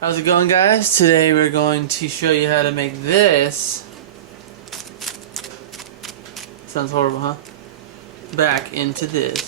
How's it going, guys? Today we're going to show you how to make this. Sounds horrible, huh? Back into this.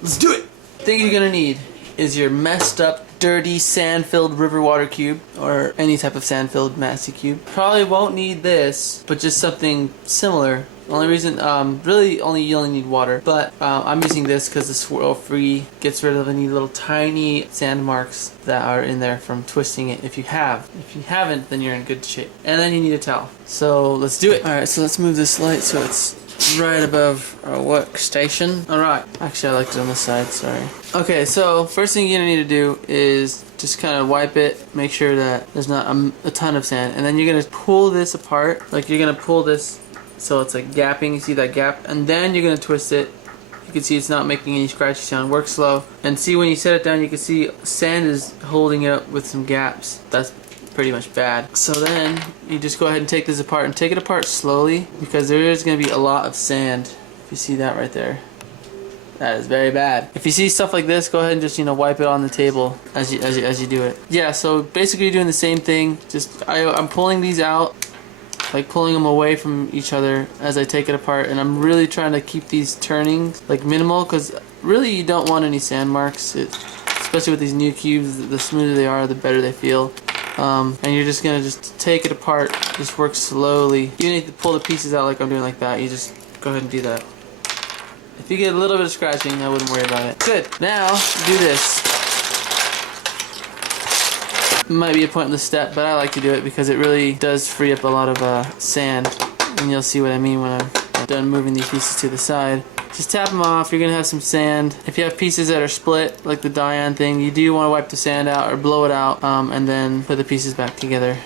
Let's do it! The thing you're gonna need is your messed up, dirty, sand-filled river water cube, or any type of sand-filled massy cube. Probably won't need this, but just something similar. The only reason, you only need water, but I'm using this because the swirl free gets rid of any little tiny sand marks that are in there from twisting it. If you haven't, then you're in good shape. And then you need a towel. So let's do it. All right, so let's move this light so it's right above our workstation. All right. Actually, I like it on this side. Sorry. Okay, so first thing you're gonna need to do is just kind of wipe it, make sure that there's not a ton of sand, and then you're gonna pull this apart. Like you're gonna pull this. So it's like gapping, you see that gap? And then you're going to twist it. You can see it's not making any scratchy sound. Work slow. And see when you set it down, you can see sand is holding it up with some gaps. That's pretty much bad. So then you just go ahead and take this apart, and take it apart slowly because there is going to be a lot of sand. If you see that right there. That is very bad. If you see stuff like this, go ahead and just, wipe it on the table as you do it. Yeah, so basically you're doing the same thing. Just I'm pulling these out, like pulling them away from each other as I take it apart, and I'm really trying to keep these turning like minimal because really you don't want any sand marks, especially with these new cubes. The smoother they are, the better they feel. And you're just gonna take it apart, just work slowly. You need to pull the pieces out like I'm doing like that. You just go ahead and do that. If you get a little bit of scratching, I wouldn't worry about it. Good. Now do this. Might be a pointless step, but I like to do it because it really does free up a lot of sand, and you'll see what I mean when I'm done moving these pieces to the side. Just tap them off. You're gonna have some sand. If you have pieces that are split, like the Diane thing, you do want to wipe the sand out or blow it out, and then put the pieces back together.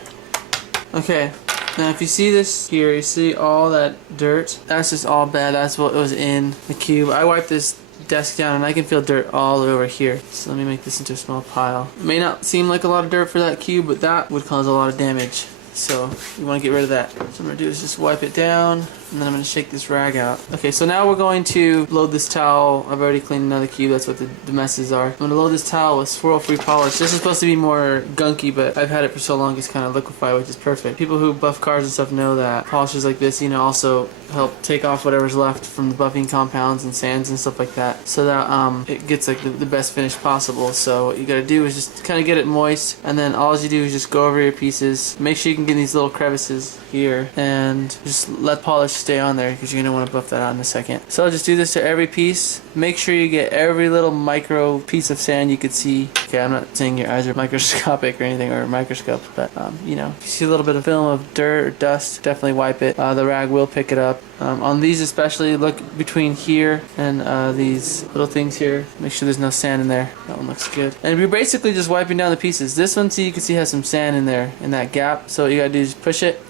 Okay, now if you see this here, you see all that dirt. That's just all bad. That's what was in the cube. I wiped this desk down and I can feel dirt all over here. So let me make this into a small pile. It may not seem like a lot of dirt for that cube, but that would cause a lot of damage. So you want to get rid of that. So what I'm going to do is just wipe it down, and then I'm going to shake this rag out. Okay, so now we're going to load this towel. I've already cleaned another cube. That's what the messes are. I'm going to load this towel with swirl-free polish. This is supposed to be more gunky, but I've had it for so long it's kind of liquefied, which is perfect. People who buff cars and stuff know that polishes like this, also help take off whatever's left from the buffing compounds and sands and stuff like that, so that it gets like the best finish possible. So what you got to do is just kind of get it moist, and then all you do is just go over your pieces. Make sure you can get these little crevices here, and just let polish stay on there because you're going to want to buff that out in a second. So I'll just do this to every piece. Make sure you get every little micro piece of sand you could see. Okay, I'm not saying your eyes are microscopic or anything, or microscopes, but if you see a little bit of film of dirt or dust, definitely wipe it. The rag will pick it up. On these especially, look between here and these little things here. Make sure there's no sand in there. That one looks good. And we're basically just wiping down the pieces. This one, see, you can see has some sand in there, in that gap. So what you gotta do is push it,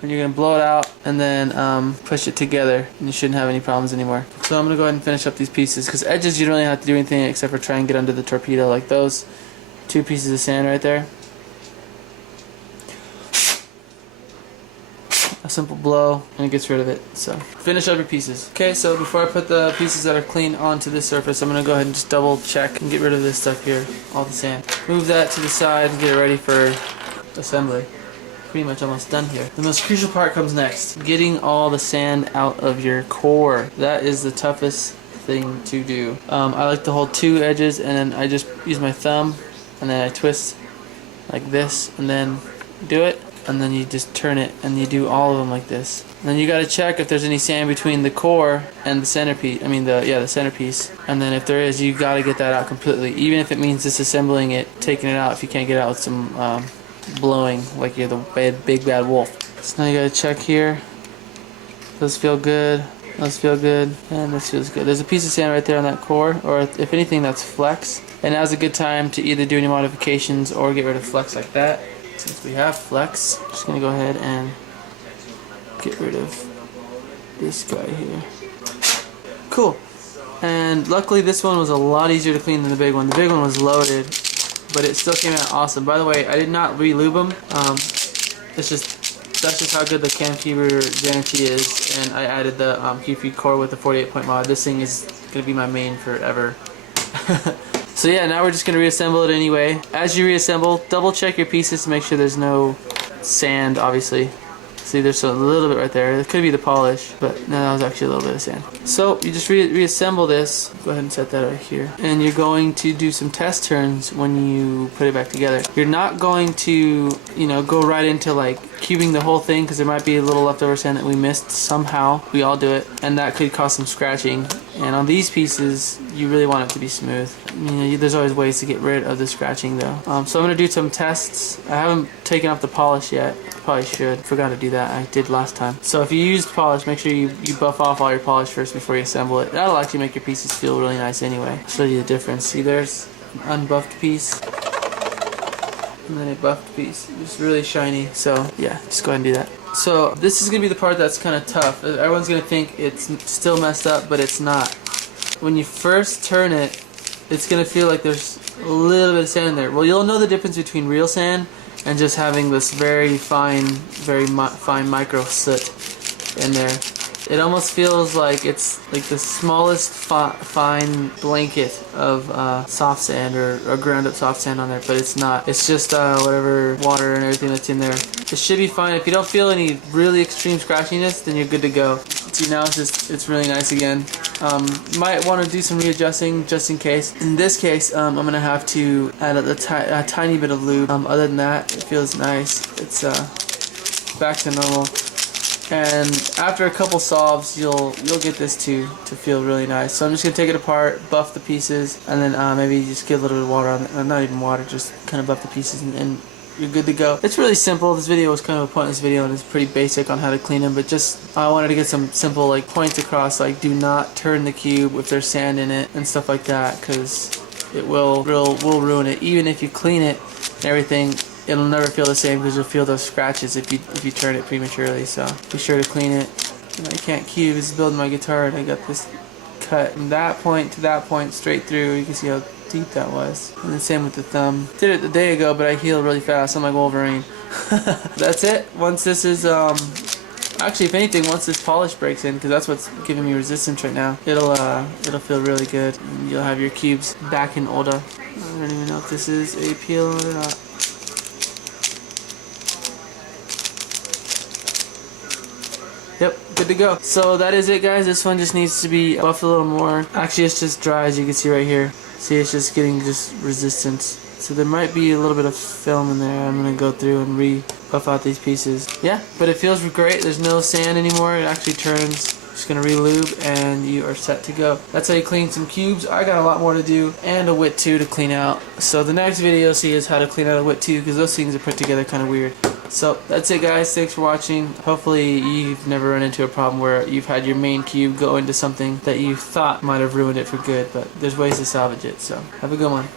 and you're gonna blow it out, and then push it together, and you shouldn't have any problems anymore. So I'm gonna go ahead and finish up these pieces, because edges you don't really have to do anything except for try and get under the torpedo, like those two pieces of sand right there. A simple blow, and it gets rid of it. So finish up your pieces. Okay, so before I put the pieces that are clean onto this surface, I'm gonna go ahead and just double check and get rid of this stuff here, all the sand. Move that to the side and get it ready for assembly. Pretty much almost done here. The most crucial part comes next. Getting all the sand out of your core. That is the toughest thing to do. I like to hold two edges, and then I just use my thumb, and then I twist like this, and then do it, and then you just turn it, and you do all of them like this. And then you gotta check if there's any sand between the core and the centerpiece. The centerpiece. And then if there is, you gotta get that out completely. Even if it means disassembling it, taking it out if you can't get it out with some blowing, like you're the big bad wolf. So now you gotta check here. Those feel good. Those feel good. And this feels good. There's a piece of sand right there on that core, or if anything, that's flex. And now's a good time to either do any modifications or get rid of flex like that. Since we have flex, I'm just gonna go ahead and get rid of this guy here. Cool. And luckily this one was a lot easier to clean than the big one. The big one was loaded, but it still came out awesome. By the way, I did not re-lube them. That's just how good the cam keeper guarantee is. And I added the Q-Feed core with the 48 point mod. This thing is gonna be my main forever. So yeah, now we're just going to reassemble it anyway. As you reassemble, double check your pieces to make sure there's no sand, obviously. See, there's a little bit right there. It could be the polish, but no, that was actually a little bit of sand. So you just reassemble this. Go ahead and set that right here. And you're going to do some test turns when you put it back together. You're not going to, you know, go right into like cubing the whole thing, because there might be a little leftover sand that we missed somehow. We all do it, and that could cause some scratching. And on these pieces, you really want it to be smooth. You know, there's always ways to get rid of the scratching though. So I'm gonna do some tests. I haven't taken off the polish yet. Probably should. Forgot to do that. I did last time. So if you used polish, make sure you buff off all your polish first before you assemble it. That'll actually make your pieces feel really nice anyway. I'll show you the difference. See, there's an unbuffed piece, and then a buffed piece. It's really shiny. So yeah, just go ahead and do that. So this is gonna be the part that's kind of tough. Everyone's gonna think it's still messed up, but it's not. When you first turn it, it's gonna feel like there's a little bit of sand in there. Well, you'll know the difference between real sand and just having this very fine micro soot in there. It almost feels like it's like the smallest fine blanket of soft sand or ground up soft sand on there, but it's not. It's just whatever water and everything that's in there. It should be fine. If you don't feel any really extreme scratchiness, then you're good to go. See, now it's really nice again. Might want to do some readjusting just in case. In this case, I'm gonna have to add a tiny bit of lube. Other than that, it feels nice. It's back to normal. And after a couple solves, you'll get this to feel really nice. So I'm just gonna take it apart, buff the pieces, and then maybe just get a little bit of water on it. Not even water, just kind of buff the pieces, and you're good to go. It's really simple. This video was kind of a pointless video, and it's pretty basic on how to clean them, but just I wanted to get some simple like points across, like do not turn the cube if there's sand in it and stuff like that, because it will ruin it. Even if you clean it and everything, it'll never feel the same, because you'll feel those scratches if you turn it prematurely. So be sure to clean it. And I can't cube. This is building my guitar, and I got this cut from that point to that point straight through. You can see how deep that was. And the same with the thumb. Did it a day ago, but I healed really fast. I'm like Wolverine. That's it. Once this is actually, if anything, once this polish breaks in, because that's what's giving me resistance right now, it'll feel really good. And you'll have your cubes back in order. I don't even know if this is a peel or not. Yep, good to go. So that is it, guys. This one just needs to be buffed a little more. Actually, it's just dry, as you can see right here. See, it's just getting resistance. So there might be a little bit of film in there. I'm gonna go through and buff out these pieces. Yeah, but it feels great. There's no sand anymore. It actually turns. Just gonna re-lube and you are set to go. That's how you clean some cubes. I got a lot more to do, and a YTO to clean out. So the next video you'll see is how to clean out a YTO, because those things are put together kind of weird. So that's it, guys. Thanks for watching. Hopefully you've never run into a problem where you've had your main cube go into something that you thought might have ruined it for good, but there's ways to salvage it. So have a good one.